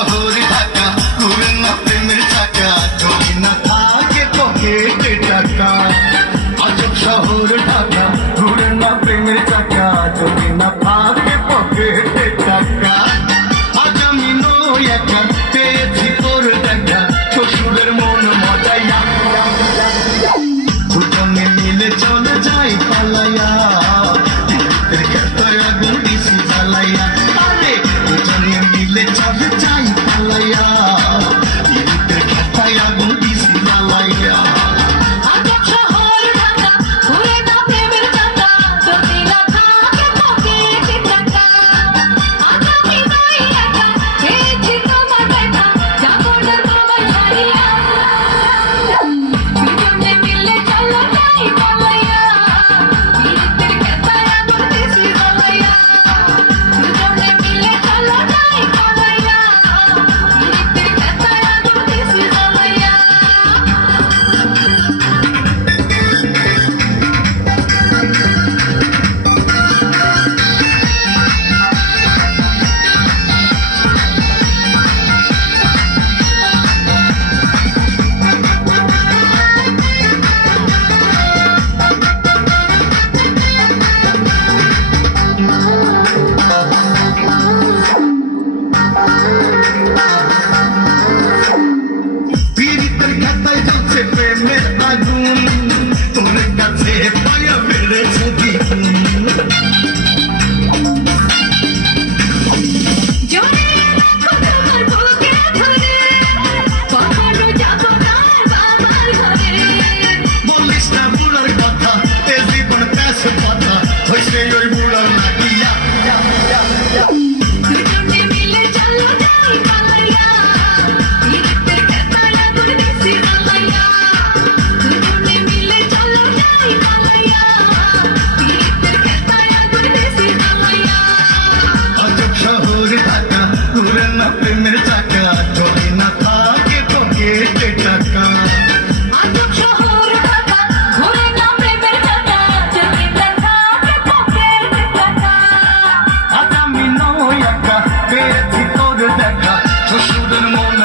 শহর ঢাকা ঘুরে না প্রেমের চাকা যদি না থাকে পকেটে টাকা আজব শহর ঢাকা ঘুরে না প্রেমের চাকা যদি না থাকে পকেটে টাকা আজ আমি নই একা পেয়েছি তোর দেখা শ্বশুরের মন মজাইয়া দুজনে মিলে চলে যাই পালাইয়া আগুন দিছি জ্বালাইয়া আরে দুজনে মিলে চলে যাই পালাইয়া খেতায় আগুন দিছি জ্বালাইয়া প্রেমের আগুন তোর কাছে পায়া বেড়েছে দ্বিগুণ বলিস না বুড়ার কথা এ জীবন প্যাস কথা হয়েছে ওই বুড়ার নাকিয়া প্রেমের চাকা যদি না থাকে পকেটে টাকা আজব শহর ঢাকা ঘুরে না প্রেমের চাকা যদি না থাকে পকেটে টাকা আজ আমি নই একা পেয়েছি তোর দেখা শ্বশুরের মন